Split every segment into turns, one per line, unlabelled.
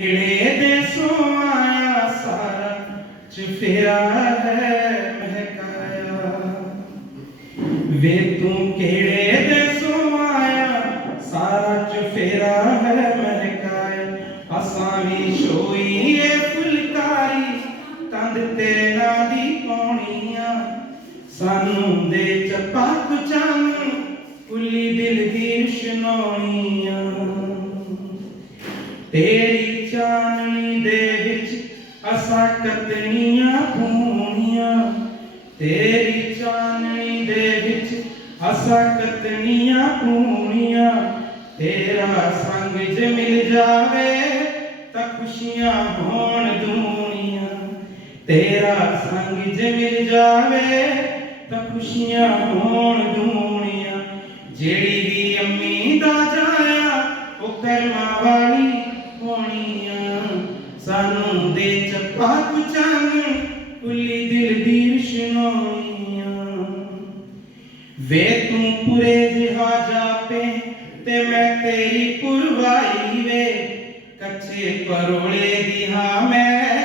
ਕਿਹੜੇ ਦੇਸੋਂ ਆਇਆ ਸਾਰਾ ਚਫੇਰਾ ਹੈ ਮਹਿਕਾਇਆ? ਵੇ ਤੂੰ ਕਿਹੜੇ ਦੇਸੋਂ ਆਇਆ ਸਾਰਾ ਚਫੇਰਾ ਹੈ ਮਹਿਕਾਇਆ? ਅਸਾਂ ਵੀ ਸ਼ੋਈ ਏ ਫੁਲਕਾਰੀ, ਕੰਧ ਤੇਰੇ ਨਾਂ ਦੀ ਪਾਉਣੀਆਂ। ਸਾਨੂੰ ਦੇ ਚੱਪਾ ਕੁਚਾਂ ਕੁੱਲੀ ਦਿਲ ਦੀ ਸ਼ਨੋਣੀਆਂ ਤੇਰੀ ਚਾਨਣੀ ਦੇ ਵਿੱਚ ਅਸਾਂ ਕਤਨੀਆਂ ਪੂਣੀਆਂ ਤੇਰੀ ਚਾਨਣੀ ਦੇ ਵਿੱਚ ਅਸਾਂ ਕਤਨੀਆਂ ਪੂਣੀਆਂ ਤੇਰਾ ਸੰਗ ਜੇ ਮਿਲ ਜਾਵੇ ਤਾਂ ਖੁਸ਼ੀਆਂ ਹੋਣ ਦੂਣੀਆਂ ਤੇਰਾ ਸੰਗ ਜੇ ਮਿਲ ਜਾਵੇ ਤਾਂ ਖੁਸ਼ੀਆਂ ਹੋਣ ਦੂਣੀਆਂ ਜਿਹੜੀ ਸਾਨੂੰ ਦੇ ਚੱਪਾ ਕੁਚੰਨ ਕੁੱਲੀ ਦਿਲ ਦੀ ਰਿਸ਼ਨੋਈਆਂ। ਵੇ ਤੂੰ ਪੁਰੇ ਜਿਹਾ ਜਾਪੇ ਤੇ ਮੈਂ ਤੇਰੀ ਪੁਰਵਾਈ ਵੇ। ਕੱਚੇ ਪਰੋਲੇ ਦੀ ਹਾਂ ਮੈਂ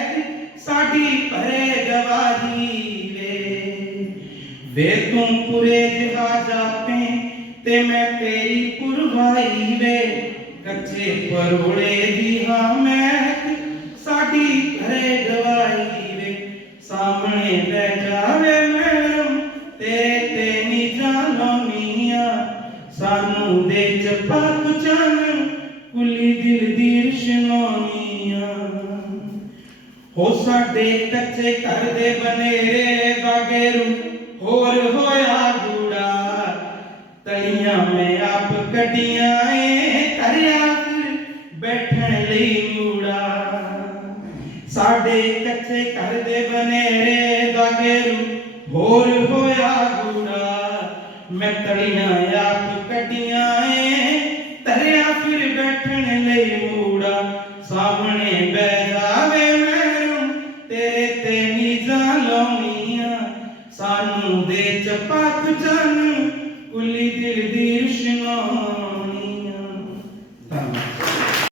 ਸਾਡੀ ਭਰੇ ਗਵਾਹੀ ਵੇ। ਵੇ ਤੂੰ ਪੁਰੇ ਜਿਹਾ ਜਾਪੇ ਤੇ ਮੈਂ ਤੇਰੀ ਪੁਰਵਾਈ ਵੇ। ਕੱਚੇ ਪਰੋਲੇ ਦੀ ਹਾਂ ਮੈਂ ਸਾਡੀ ਭਰੇ ਗਵਾਹੀ ਵੇ ਸਾਹਮਣੇ ਬਹਿ ਜਾਵੇ ਮੈਡਮ, ਤੇਰੇ ਤੇ ਨੀ ਜਾਣੋਨੀਆਂ ਸਾਨੂੰ ਦੇ ਚੱਪਾ ਕੁਚਨ ਕੁੱਲੀ ਦਿਲ ਦੀ ਰਿਸ਼ਨੋਨੀਆਂ ਹੋ ਸਾਡੇ ਕੱਚੇ ਘਰ ਦੇ ਬਨੇਰੇ ਦਾ ਹੋਰ ਹੋਇਆ ਗੂੜਾ। ਤਲੀਆਂ ਮੈਂ ਆਪ ਕੱਢੀਆਂ ਏ ਸਾਡੇ ਕੱਚੇ ਘਰ ਦੇ ਬਨੇਰੇ ਦਾ ਗੇਰੂ ਹੋਰ ਹੋਇਆ ਗੂੜਾ, ਮੈਂ ਤਲੀਆਂ ਆਪ ਕੱਢੀਆਂ ਏ। ਤਰਿਆ ਫਿਰ ਬੈਠਣ ਲਈ ਮੂੜਾ। ਸਾਹਮਣੇ ਬਹਿ ਜਾਵੇ ਮੈਨੂੰ ਤੇਰੇ ਤੇ ਨੀਜ਼ਾਂ ਲਾਉਣੀਆਂ। ਸਾਨੂੰ ਦੇ ਚੱਪਾ ਕੁਚਨ ਕੁੱਲੀ ਦਿਲ ਦੀ